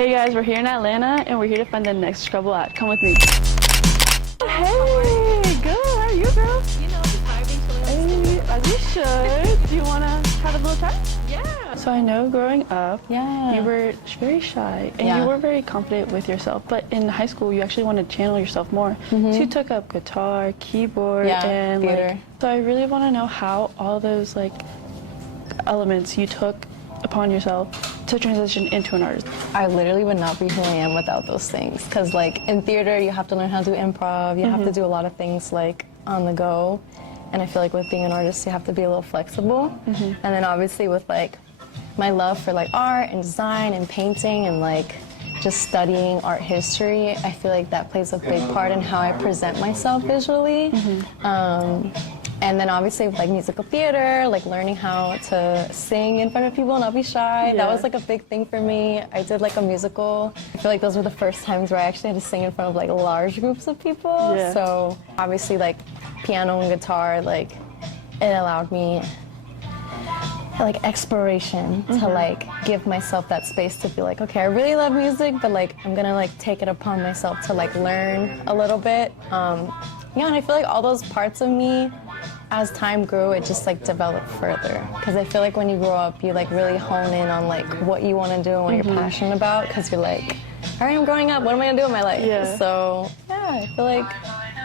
Hey guys, we're here in Atlanta and we're here to find the next Scrubble act. Come with me. Hey, good. How are you, girl? You know, just vibing, chilling. Hey, as you should. Do you want to have a little chat? Yeah. So I know growing up, Yeah. you were very shy and you were very confident with yourself. But in high school, you actually wanted to channel yourself more. So you took up guitar, keyboard, and theater. so I really want to know how all those elements you took upon yourself to transition into an artist. I literally would not be who I am without those things. Because in theater, you have to learn how to do improv. You have to do a lot of things on the go. And I feel like with being an artist, you have to be a little flexible. And then obviously with my love for art and design and painting and just studying art history, I feel like that plays a big part in how I present myself visually. And then obviously with musical theater, learning how to sing in front of people and not be shy. That was a big thing for me. I did a musical. I feel like those were the first times where I actually had to sing in front of large groups of people. So obviously piano and guitar, it allowed me exploration to give myself that space to be okay, I really love music, but I'm gonna take it upon myself to learn a little bit. Yeah, and I feel all those parts of me, as time grew, it just developed further. Because I feel when you grow up, you really hone in on what you want to do and what you're passionate about. Because you're all right, I'm growing up. What am I gonna do with my life? So yeah, I feel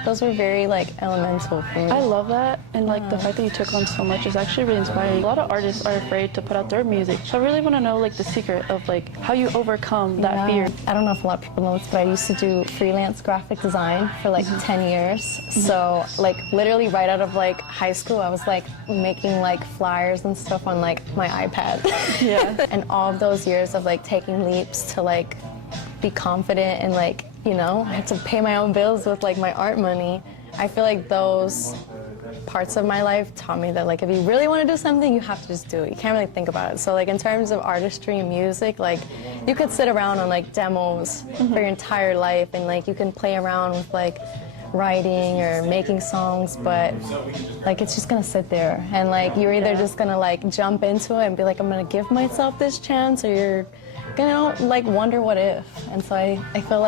those were very elemental for me. I love that, and the fact that you took on so much is actually really inspiring. A lot of artists are afraid to put out their music, so I really want to know the secret of how you overcome that fear. I don't know if a lot of people know this, but I used to do freelance graphic design for 10 years. So literally right out of high school, I was making flyers and stuff on my iPad. Yeah. And all of those years of taking leaps to be confident and I had to pay my own bills with my art money. I feel those parts of my life taught me that if you really want to do something, you have to just do it. You can't really think about it. So in terms of artistry and music, you could sit around on demos for your entire life and you can play around with writing or making songs, but it's just gonna sit there and you're either just gonna jump into it and be I'm gonna give myself this chance, or you're gonna wonder what if. And so I feel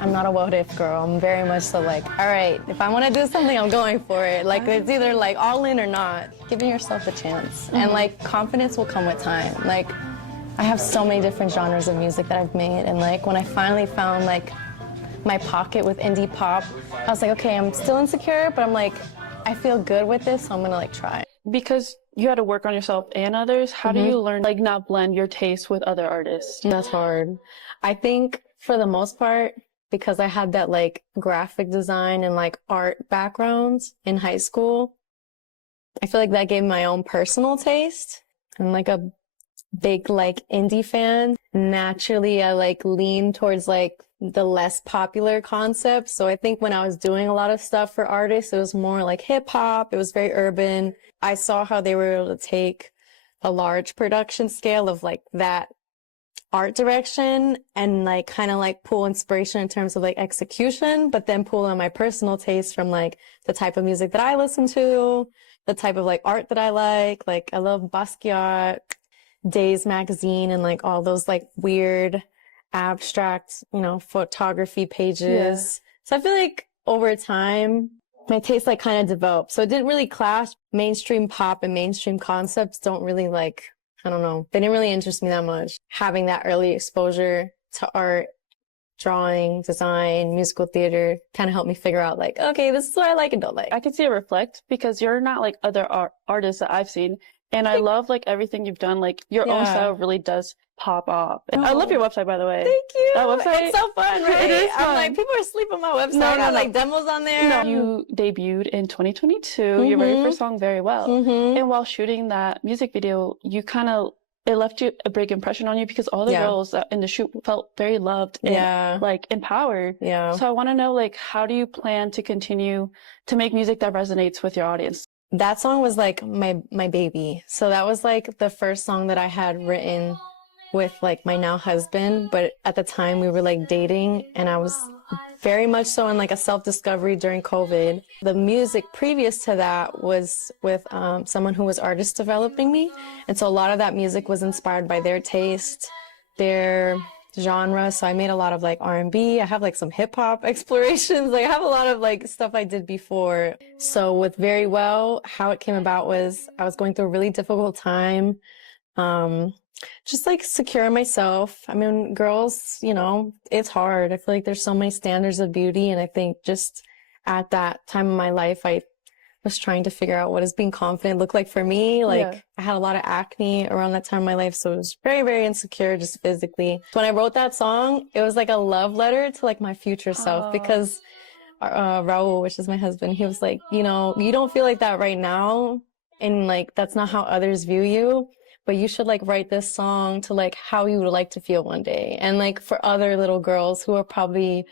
I'm not a what if girl. I'm very much so all right, if I want to do something, I'm going for it. It's either all in or not. Giving yourself a chance. And confidence will come with time. I have so many different genres of music that I've made, and when I finally found my pocket with indie pop, I was okay, I'm still insecure, but I'm I feel good with this, so I'm gonna try. Because you had to work on yourself and others, how do you learn not blend your taste with other artists? That's hard. I think for the most part, because I had that graphic design and art backgrounds in high school, I feel that gave me my own personal taste. I'm a big indie fan. Naturally, I lean towards the less popular concepts. So I think when I was doing a lot of stuff for artists, it was more hip hop. It was very urban. I saw how they were able to take a large production scale of that art direction and kind of pull inspiration in terms of execution, but then pull on my personal taste from the type of music that I listen to, the type of art that I like. I love Basquiat, Days magazine, and all those weird abstract, photography pages. So I feel over time, my taste kind of developed. So it didn't really clash. Mainstream pop and mainstream concepts don't really I don't know. They didn't really interest me that much. Having that early exposure to art, drawing, design, musical theater kind of helped me figure out okay, this is what I like and don't like. I can see it reflect because you're not other artists that I've seen. And I love everything you've done. Your own style really does pop off. And I love your website, by the way. Thank you. That website, it's so fun, right? It is fun. I'm people are asleep on my website. I got demos on there. No. You debuted in 2022, your very first song, Very Well. And while shooting that music video, you it left you a big impression on you because all the girls in the shoot felt very loved and empowered. Yeah. So I want to know how do you plan to continue to make music that resonates with your audience? That song was my baby. So that was the first song that I had written with my now husband, but at the time we were dating, and I was very much so in a self-discovery during COVID. The music previous to that was with someone who was artist developing me, and so a lot of that music was inspired by their taste, their genres. So I made a lot of like R&B. I have like some hip hop explorations. Like I have a lot of like stuff I did before. So with Very Well, how it came about was I was going through a really difficult time. Just like secure myself. I mean, girls, you know, it's hard. I feel like there's so many standards of beauty. And I think just at that time of my life, I was trying to figure out what does being confident look like for me. Like I had a lot of acne around that time of my life. So it was very, very insecure just physically. When I wrote that song, it was like a love letter to like my future self because Raul, which is my husband, he was like, you know, you don't feel like that right now. And like, that's not how others view you. But you should like write this song to like how you would like to feel one day. And like for other little girls who are probably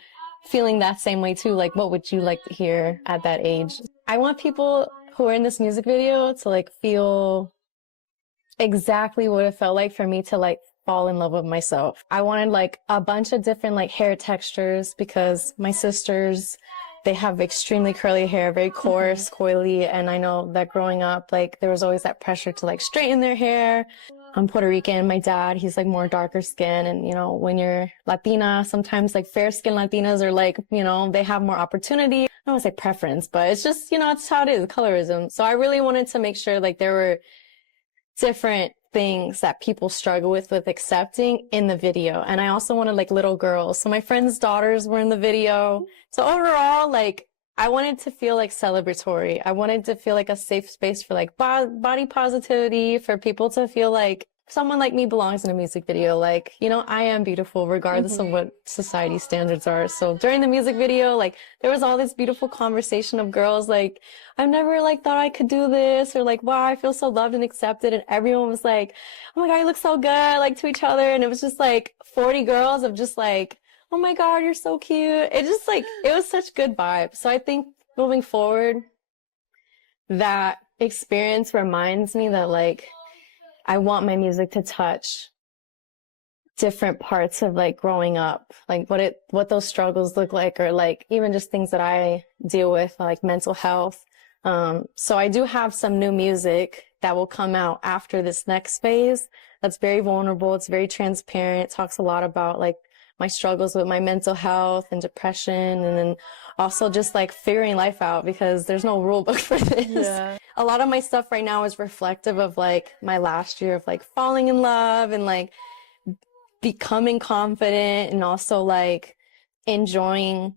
feeling that same way too, like what would you like to hear at that age? I want people who are in this music video to like feel exactly what it felt like for me to like fall in love with myself. I wanted like a bunch of different like hair textures because my sisters, they have extremely curly hair, very coarse, coily, and I know that growing up, like, there was always that pressure to, like, straighten their hair. I'm Puerto Rican. My dad, he's, like, more darker skin, and, you know, when you're Latina, sometimes, like, fair-skinned Latinas are, like, you know, they have more opportunity. I don't want to say preference, but it's just, you know, it's how it is, colorism. So I really wanted to make sure, like, there were different things that people struggle with accepting in the video. And I also wanted like little girls. So my friends' daughters were in the video. So overall, like I wanted to feel like celebratory. I wanted to feel like a safe space for like body positivity, for people to feel like someone like me belongs in a music video. Like, you know, I am beautiful regardless of what society standards are. So during the music video, like there was all this beautiful conversation of girls like, I've never like thought I could do this, or like, wow, I feel so loved and accepted. And everyone was like, oh my God, you look so good, like to each other. And it was just like 40 girls of just like, oh my God, you're so cute. It just like, it was such good vibes. So I think moving forward, that experience reminds me that like, I want my music to touch different parts of like growing up, like what those struggles look like, or like even just things that I deal with, like mental health. So I do have some new music that will come out after this next phase. That's very vulnerable. It's very transparent. It talks a lot about like my struggles with my mental health and depression, and then also just like figuring life out because there's no rule book for this. Yeah. A lot of my stuff right now is reflective of like my last year of like falling in love and like becoming confident, and also like enjoying,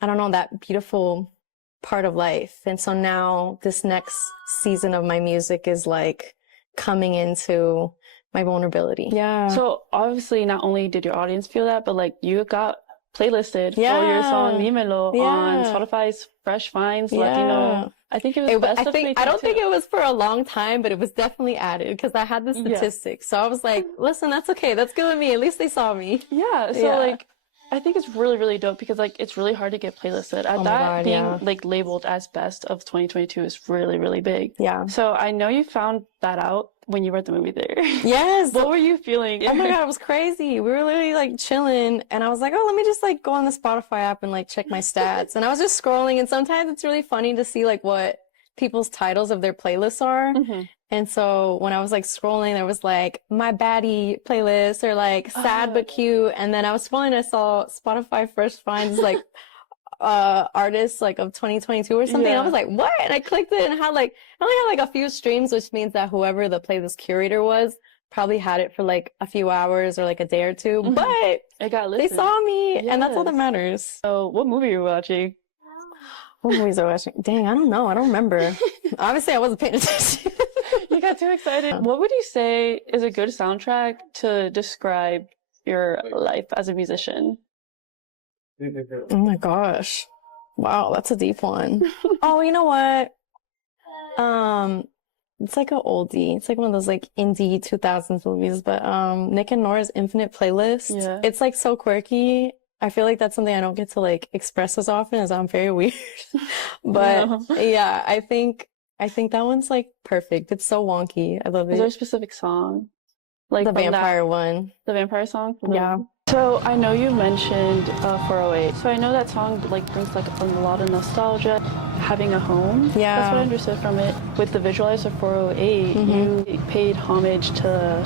I don't know, that beautiful part of life. And so now this next season of my music is like coming into my vulnerability. Yeah. So obviously not only did your audience feel that, but like you got playlisted for your song Dímelo on Spotify's Fresh Finds Latino. I think it was best of 2022. I don't think it was for a long time, but it was definitely added because I had the statistics. So I was like, listen, that's okay. That's good with me. At least they saw me. Yeah. So like, I think it's really, really dope because like it's really hard to get playlisted. Being like labeled as best of 2022 is really, really big. Yeah. So I know you found that out when you were at the movie theater. Yes. What were you feeling? Oh my God, it was crazy. We were literally like chilling, and I was like, oh, let me just like go on the Spotify app and like check my stats. And I was just scrolling, and sometimes it's really funny to see like what people's titles of their playlists are. And so when I was like scrolling, there was like my baddie playlist, or like sad but cute. And then I was scrolling and I saw Spotify Fresh Finds like artists like of 2022 or something. And I was like, what? And I clicked it, and it only had like a few streams, which means that whoever the playlist curator was probably had it for like a few hours or like a day or two. But it got listened. they saw me, and that's all that matters. So what movie are you watching? What movies are I watching? Dang, I don't know. I don't remember. Obviously, I wasn't paying attention. You got too excited. What would you say is a good soundtrack to describe your life as a musician? Oh my gosh. Wow, that's a deep one. Oh, you know what? It's like an oldie. It's like one of those like indie 2000s movies, but Nick and Nora's Infinite Playlist. Yeah. It's like so quirky. I feel like that's something I don't get to like express as often, as I'm very weird. But yeah, I think that one's like perfect. It's so wonky. I love it. Is there a specific song? Like the vampire one. The vampire song? Yeah. So I know you mentioned 408. So I know that song like brings like a lot of nostalgia, having a home. Yeah. That's what I understood from it. With the visualizer 408, you paid homage to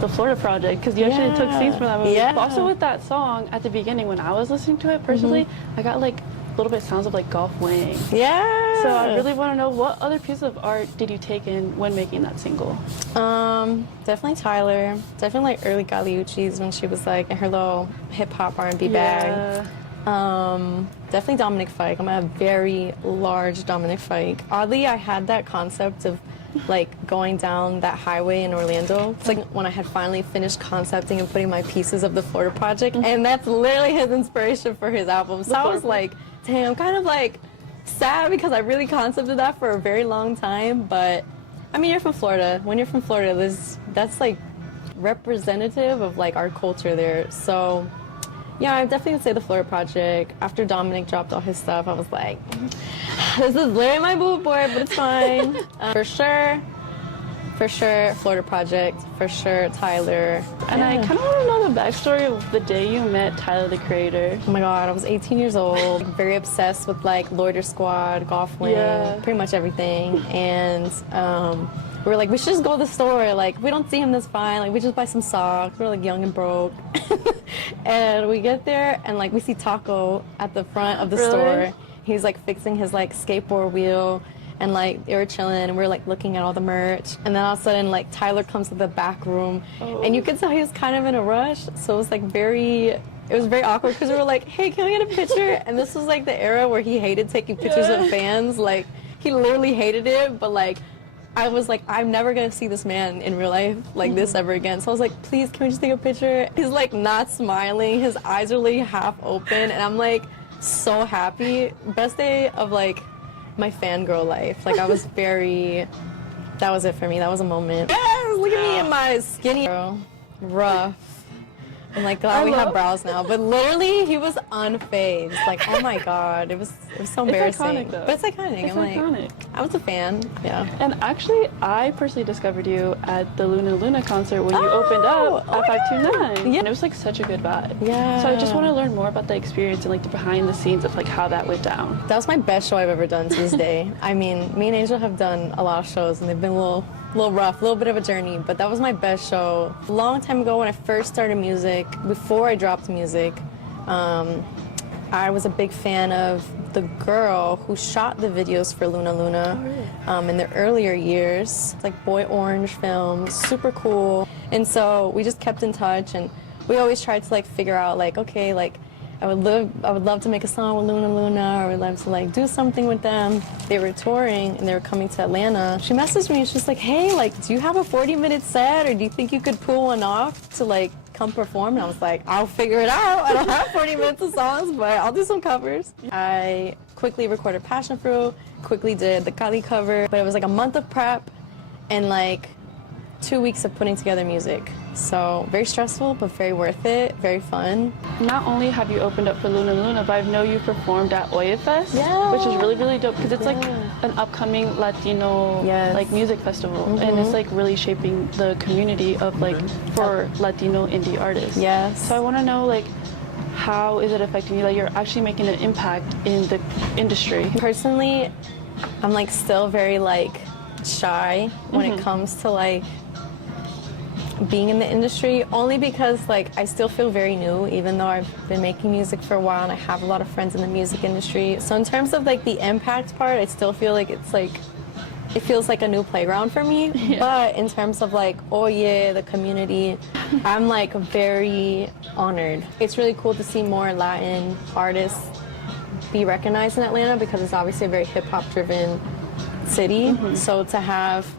the Florida Project because you actually took scenes from that movie. Yeah. But also with that song, at the beginning when I was listening to it personally, I got like a little bit sounds of like golf weighing. Yeah. So I really want to know, what other piece of art did you take in when making that single? Definitely Tyler. Definitely like early Galiucci's when she was like in her little hip hop R&B bag. Definitely Dominic Fike. I'm a very large Dominic Fike. Oddly, I had that concept of like going down that highway in Orlando. It's like when I had finally finished concepting and putting my pieces of the Florida Project, and that's literally his inspiration for his album. So I was like, damn, kind of like sad because I really concepted that for a very long time. But I mean, you're from Florida. When you're from Florida, that's like representative of like our culture there. So yeah, I definitely would say the Florida Project. After Dominic dropped all his stuff, I was like, this is literally my mood board, but it's fine. For sure, Florida Project. For sure, Tyler. And I kind of want to know the backstory of the day you met Tyler, the creator. Oh my God, I was 18 years old, very obsessed with like Loiter Squad, Golf Wing, pretty much everything. And we were like, we should just go to the store. Like, we don't see him this fine. Like, we just buy some socks. We're like young and broke. And we get there and like we see Taco at the front of the store. He's like fixing his like skateboard wheel. And like they were chilling and we were like looking at all the merch. And then all of a sudden like Tyler comes to the back room and you could tell he was kind of in a rush. So it was like it was very awkward because we were like, hey, can we get a picture? And this was like the era where he hated taking pictures of fans. Like he literally hated it, but like I was like, I'm never gonna see this man in real life like this ever again. So I was like, please, can we just take a picture? He's like not smiling. His eyes are like half open. And I'm like so happy. Best day of like my fangirl life. Like I was that was it for me. That was a moment. Yes, look at me in my skinny girl. Rough. I'm like, glad we have brows now. But literally, he was unfazed. Like, oh my God. It was so embarrassing. It's iconic, though. But it's iconic. It's iconic. I was a fan. Yeah. And actually, I personally discovered you at the Luna Luna concert when you opened up at 529. Yeah. And it was like such a good vibe. Yeah. So I just want to learn more about the experience and like the behind the scenes of like how that went down. That was my best show I've ever done to this day. I mean, me and Angel have done a lot of shows and they've been a little rough, a little bit of a journey, but that was my best show. A long time ago when I first started music, before I dropped music, I was a big fan of the girl who shot the videos for Luna Luna in the earlier years. It's like Boy Orange Films, super cool. And so we just kept in touch and we always tried to like figure out like, okay, like I would love to make a song with Luna Luna, or I would love to like do something with them. They were touring and they were coming to Atlanta. She messaged me and she's like, hey, like, do you have a 40-minute set, or do you think you could pull one off to like come perform? And I was like, I'll figure it out. I don't have 40 minutes of songs, but I'll do some covers. I quickly recorded Passion Fruit, quickly did the Kali cover, but it was like a month of prep and like 2 weeks of putting together music. So very stressful, but very worth it, very fun. Not only have you opened up for Luna Luna, but I know you performed at Oye Fest, which is really, really dope because it's like an upcoming Latino like music festival, and it's like really shaping the community of like for Latino indie artists. Yes. So I want to know like, how is it affecting you? Like you're actually making an impact in the industry. Personally, I'm like still very like shy when it comes to like being in the industry, only because like I still feel very new, even though I've been making music for a while and I have a lot of friends in the music industry. So in terms of like the impact part, I still feel like it feels like a new playground for me. But in terms of like, oh yeah, the community, I'm like very honored. It's really cool to see more Latin artists be recognized in Atlanta because it's obviously a very hip-hop driven city. So to have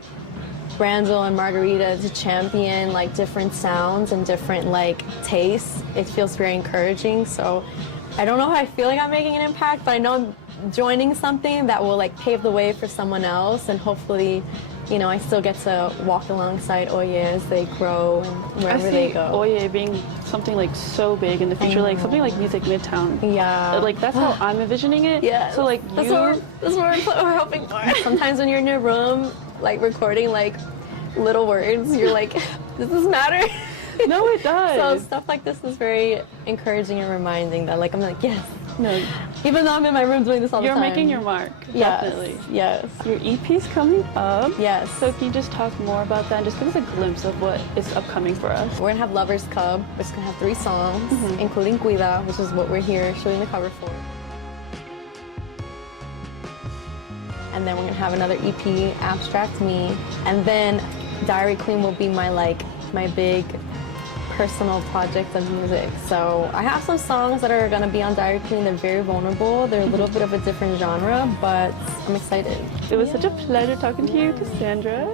Brandel and Margarita to champion like different sounds and different like tastes, it feels very encouraging. So I don't know if I feel like I'm making an impact, but I know I'm joining something that will like pave the way for someone else, and hopefully, you know, I still get to walk alongside Oye as they grow and wherever they go. Oye being something like so big in the future, like something like Music Midtown. Yeah. Like that's how I'm envisioning it. Yeah. So like that's what we're hoping for. Sometimes when you're in your room, like recording like little words, you're like, does this matter? No, it does. So stuff like this is very encouraging and reminding that like I'm like, yes. No, Even though I'm in my room doing this all the time. you're making your mark. Yes, Definitely. yes. Your EP's coming up. Yes. So can you just talk more about that and just give us a glimpse of what is upcoming for us? We're gonna have Lover's Cub, which is gonna have 3 songs, including Cuida, which is what we're here shooting the cover for. And then we're gonna have another EP, Abstract Me. And then Diary Queen will be my big personal project of music. So I have some songs that are gonna be on Diary Queen. They're very vulnerable. They're a little bit of a different genre, but I'm excited. It was such a pleasure talking to you, Cassandra.